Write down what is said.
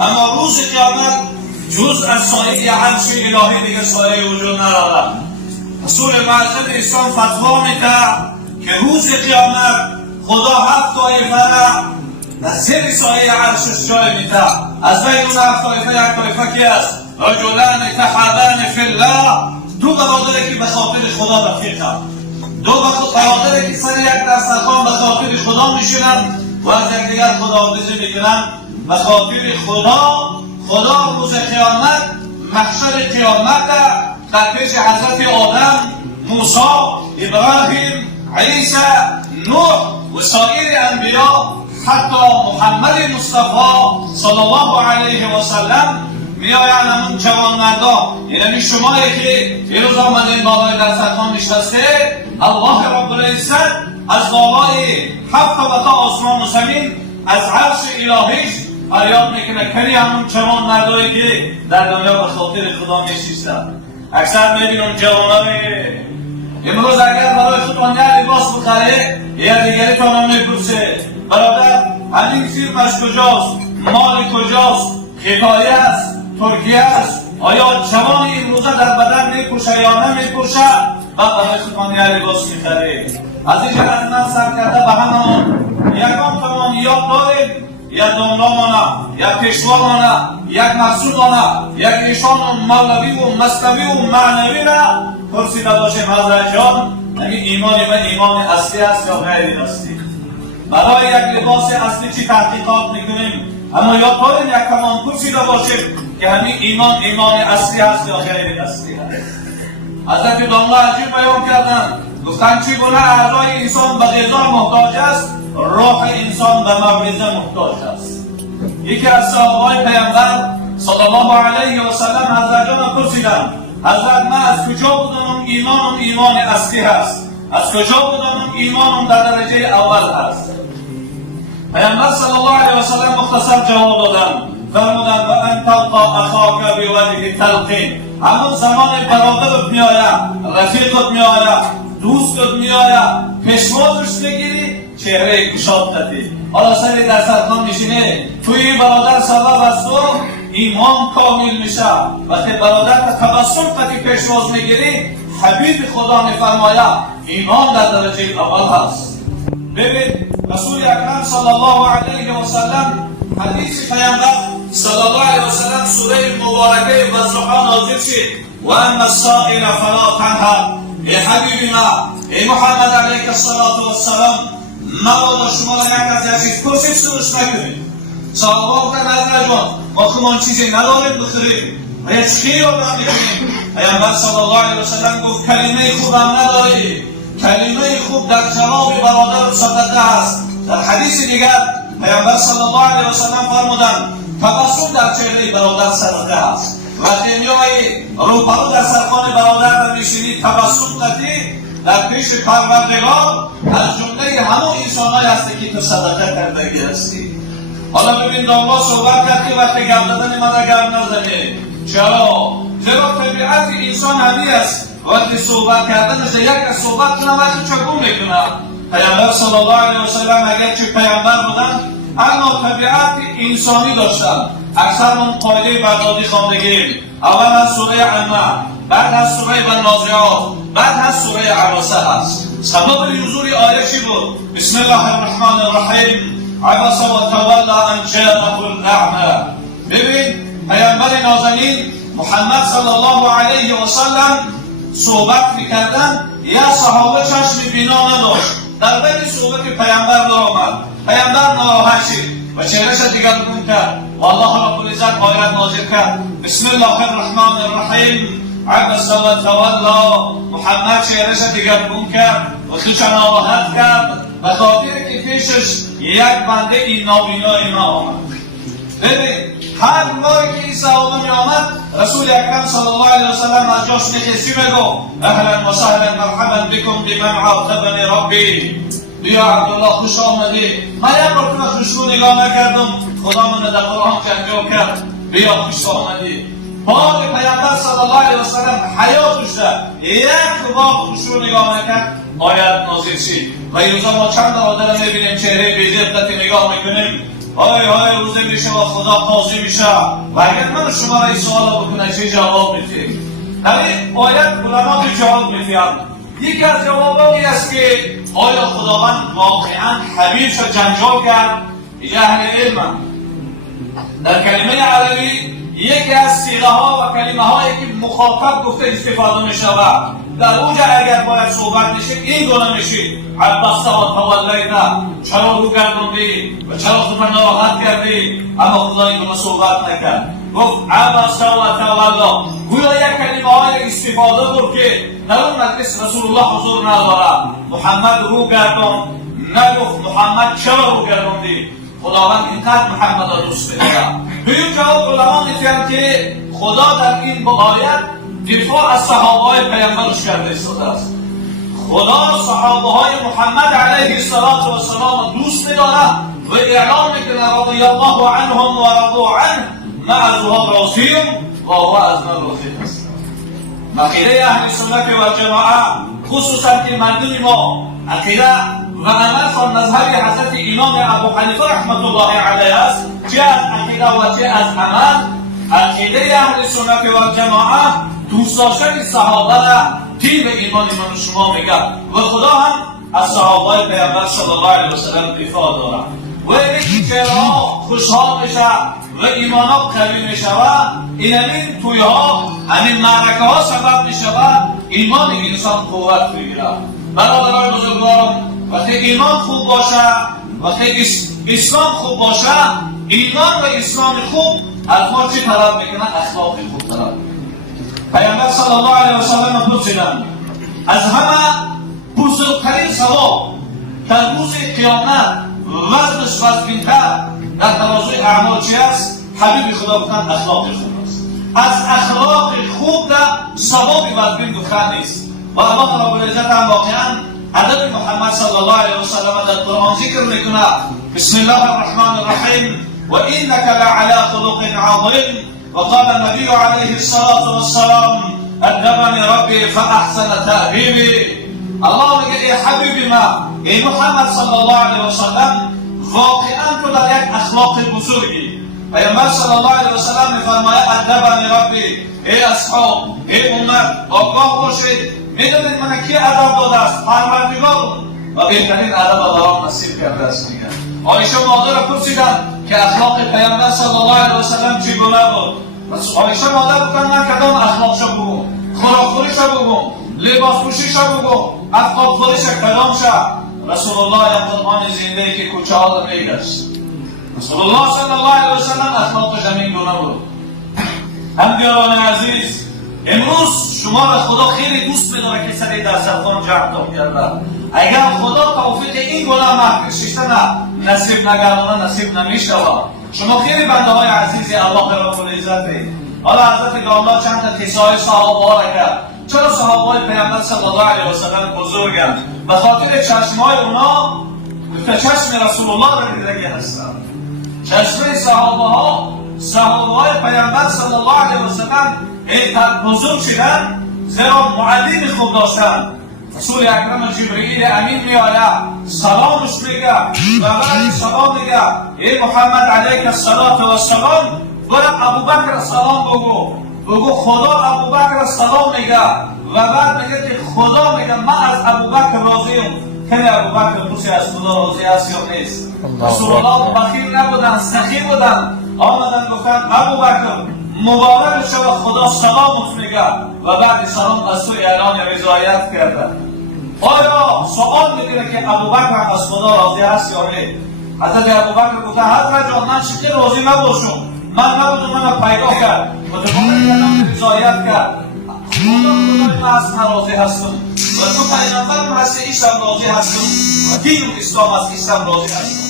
اما روز قیامت جز از سایه عرش الهی دیگه سایه وجود ندارد. رسول معظم اسلام فتوا میده که روز قیامت خدا 7 طایفه را در زیر سایه عرشش جای میده. از بین اون 7 طایفه یک طایفه کی است؟ رجلان تحابان فی الله، دو برادری که به خاطر خدا رفیقند، دو برادری که سر یک دسترخوان به خاطر خدا میشینند و از یکدیگر خداحافظی میکنند به خاطر خدا. خدا روز قیامت محشر قیامت در پیش حضرت آدم، موسی، ابراهیم، عیسی، نوح و سایر انبیا حتی محمد مصطفی صلی الله علیه و سلم میآیند. همون جوانمردان، یعنی شمایی که امروز آمدین بالای دسترخوان نشسته، الله رب العزت از بالای 7 طبقه آسمان و زمین از عرش الهیش فریاد میکنه کنی همون جوانمردایی که در دنیا به خاطر خدا نشستند. اکثر میبینم جوانایی امروز اگر برای خودتان یک لباس بخره یا دیگری تان میپرسه برادر همین فیلمش کجاست، مال کجاست، خیتایی است، ترکیه است، آیا جوان امروزه در بدن میپوشه یا نمیپوشه؟ بعد برای خودتان یک لباس میخره. از این جهت من سر کرده به همون یکان توان یاد داریم، یک دامنامانه، یک پیشوامانه، یک مسئولانه، یک ایشان مولوی و مستوی و معنوی را پرسیده باشیم حضرت جان همین ایمانی و ایمان اصلی است یا غیر اصلی؟ برای یک لباس اصلی چی تحقیقات میکنیم؟ اما یاد داریم یک کمان پرسیده باشیم که همین ایمان اصلی است یا غیر اصلی است. حضرت دامنه عجیب بیان کردن، گفتن چی گونه اعضای انسان به غذا محتاج است، روح انسان به موعظه محتاج است. یکی از صحابه پیامبر صلی الله علیه و سلم حضرت جان پرسیدند حضرت من از کجا بدانم ایمان اصلی هست، از کجا بدانم ایمانم در درجه اول هست؟ پیامبر صلی الله علیه و سلم مختصر جواب دادند، فرمودند و ان تلقا اخاک بوجه تلقین، همون زمان برادرت میآید، رفیقت میآید، دوستت میآید، پیشوازش بگیری چهره گشاد کردی، حالا سری در سرخان میشینه، توی برادر سبب از تو ایمان کامل میشه. وقتی برادر تبسم کردی پیشواز میگیری، حبیب خدا میفرماید ایمان در درجه اول هست. ببین رسول اکرم صلی الله علیه و سلم حدیث پیامبر صلی الله علیه و سلم سوره مبارکه والضحی نازل شد و اما السائل فلا تنهر. ای حبیبی ما، ای محمد علیه الصلاة والسلام، مبادا شما را یک از یک چیز پرسید سروش نکنید. صحابه گفتند حضرت جان ما خمان چیزی نداریم بخوریم، هیچ خیر را نمیکنیم. پیامبر صلی الله علیه و سلم گفت کلمه خوب هم نداری، کلمه خوب در جواب برادر صدقه است. در حدیث دیگر پیامبر صلی الله علیه و سلم فرمودند تبسم در چهره برادر صدقه است. وقتی میایی روبرو در سرخوان برادر را میشینی تبسم کردی، در پیش پروردگار از جمله همون انسان‌هایی هستی که تو صدقه کردگی هستی. حالا ببین داماد صحبت کرد که وقتی گپ زدن من گپ نزنه. چرا؟ زیرا طبیعت انسان همی است وقتی صحبت کردن از یک از صحبت کنه وقتی چگون میکنه. پیامبر صلی الله علیه و سلم اگرچه پیامبر بودن اما طبیعت انسانی داشتن. اکثر من قاعده بغدادی خواندگی، اول از سوره عمه، بعد از سوره والنازعات، بعد از سوره عبسه هست. سبب نزول آیه چی بود؟ بسم الله الرحمن الرحیم عبس و تولی ان جاءه الاعمى. ببین پیامبر نازنین محمد صلی الله علیه و سلم صحبت میکردن، یا صحابه چشم بینا نداشت. در بین صحبت پیامبر آمد، پیامبر ناراحت شد و چهرهش دیگرگون کرد و الله رب العزت آیت نازل کرد بسم الله الرحمن الرحیم عبس و تولی. محمد چهرهش دیگرگون کرد و خوش ناراحت کرد به خاطر که پیشش یک بنده این نابینا اینا آمد. ببین هر موقعی که این صحابه می آمد رسول اکرم صلی الله علیه و سلم از جاش نشستی میگو اهلا و سهلا مرحبا بکم بمن عاقبنی ربی. بیا عبدالله خوش آمدی، من یک بار تو خوشرو نگاه نکردم، خدا من در قرآن جنجا کرد، بیا خوش آمدی. بار پیامبر صلی الله علیه و سلم حیاتش در یک بار خوشرو نگاه نکرد، آیت نازل شد. و این روزا ما چند برادر میبینیم چهره بی‌جدتی نگاه میکنیم های روزه میشه و خدا قاضی میشه و اگر من شما را این سوال بکنه چه جواب میدید؟ در این آیت علما که جواب میدهند یکی از جواباتی است که آیا خداوند واقعا حبیبش جنجال کرد؟ یا اهل علم در کلمه عربی یکی از صیغه ها و کلمه هایی که مخاطب گفته استفاده می شود در اونجا اگر باید صحبت میشه این گونه میشه عبسته و تولینا، چرا رو گردوندی و چرا خود من ناراحت کردی؟ اما خدا این گونه صحبت نکرد، گفت عبسته و تولا. گویا یک کلمه های استفاده بود که در اون مجلس رسول الله حضور نداره. محمد رو گردون، نگفت محمد چرا رو گردوندی؟ خداوند اینقدر محمد را دوست می‌دارد. دویم جواب علما میگن که خدا در این آیت دفاع از صحابه های پیامبرش کرده است. خدا صحابه های محمد علیه السلام دوست می‌دارد و اعلام میکنه رضی الله عنهم و رضوا عنه، ما از او راضیم و هو از ما راضی است. عقیده اهل سنت و جماعت خصوصا که مردم ما عقیده و عمل کن مذهب حضرت امام ابو حنیفه رحمت الله علیه است، چه از عقیده و چه از عمل عقیده اهل سنت و جماعت دوست داشتن صحابه را دین و ایمان من شما میگه و خدا هم از صحابه پیامبر صلی الله علیه و سلم دفاع داره و اینکه چهرها خوشحال میشه و ایمان ها قوی میشه و این توی ها همین معرکه ها سبب میشه و ایمان انسان قوت بگیره. برادران بزرگواران، وقتی ایمان خوب باشه، وقتی اسلام خوب باشه، ایمان و اسلام خوب از ما چی طلب میکنه؟ اخلاق خوب طلب. پیامبر صلی الله علیه و سلم پرسیدند از همه بزرگترین ثواب در روز قیامت وزنش وزن‌تر در ترازوی اعمال چی است؟ حبیب خدا گفتند اخلاق خوب است. از اخلاق خوب در ثوابی وزن گفتن نیست و الله رب العزت هم واقعا ادب محمد صلی الله علیه و سلم در قرآن ذکر میکنه. بسم الله الرحمن الرحیم و انک لعلی خلق عظیم و قال النبی علیه الصلاة والسلام ادبنی ربی فاحسن تأدیبی. الله میگه ای حبیب ما، ای محمد صلی الله علیه و سلم، واقعا تو در یک اخلاق بزرگی. پیامبر صلی الله علیه و سلم میفرماید ادبنی ربی، ای اصحاب، ای امت آگاه باشید، میدونید من کی ادب داده است؟ پروردگار و بهترین ادب برام نصیب کرده است. میگن عایشه مادر پرسیدند که اخلاق پیامبر صلی الله علیه و سلم چگونه بود؟ عایشه مادر گفتند من کدام اخلاقش بگم؟ خوراک‌خوریش بگم، لباس پوشیش بگم، افکار خورش کدام شد؟ رسول الله یک قرآن زنده که کوچه ها را میگشت. رسول الله صلی الله علیه و سلم اخلاق زمین گونه بود. همدیران عزیز، امروز شما را خدا خیلی دوست می‌داره که سری در سرطان جمع کرده. اگر خدا توفیق این گونه محکم شیشتن نصیب نگردانه نصیب نمیشود. شما خیلی بنده های عزیزی الله رب العزت. حالا حضرت گاملا چند تا قصه های صحابه ها را کرد. چرا صحابه پیامبر صلی الله علیه و سلم بزرگند؟ به خاطر چشم های اونا به چشم رسول الله را دیدگی هستند. چشم صحابه های پیامبر صلی الله علیه و سلم اینقدر بزرگ شدن زیرا معلم خوب داشتن. رسول اکرم جبرئیل امین میآید، سلامش میگه و بعد سلام میگه ای محمد علیک الصلاة و السلام، برم ابوبکر سلام بگو خدا ابوبکر سلام میگه و بعد میگه که خدا میگه من از ابوبکر راضیم. خیلی ابوبکر پرسید از خدا راضی است یا نیست؟ رسول الله بخیل نبودن، سخی بودن، آمدن گفتن ابوبکر مبارک شود خدا سلامت میگه و بعد سلام از تو اعلان رضایت کرده. آیا سوال میکنه که ابوبکر از خدا راضی است یا نه؟ حضرت ابوبکر گفته حضرت جان من چطور راضی نباشم؟ من نبودم من پیدا کرد و تو اعلان رضایت کرد. خدا من از راضی هستم و تو پیغمبر هستی ایشم راضی هستم و دین اسلام از اسلام راضی هستم.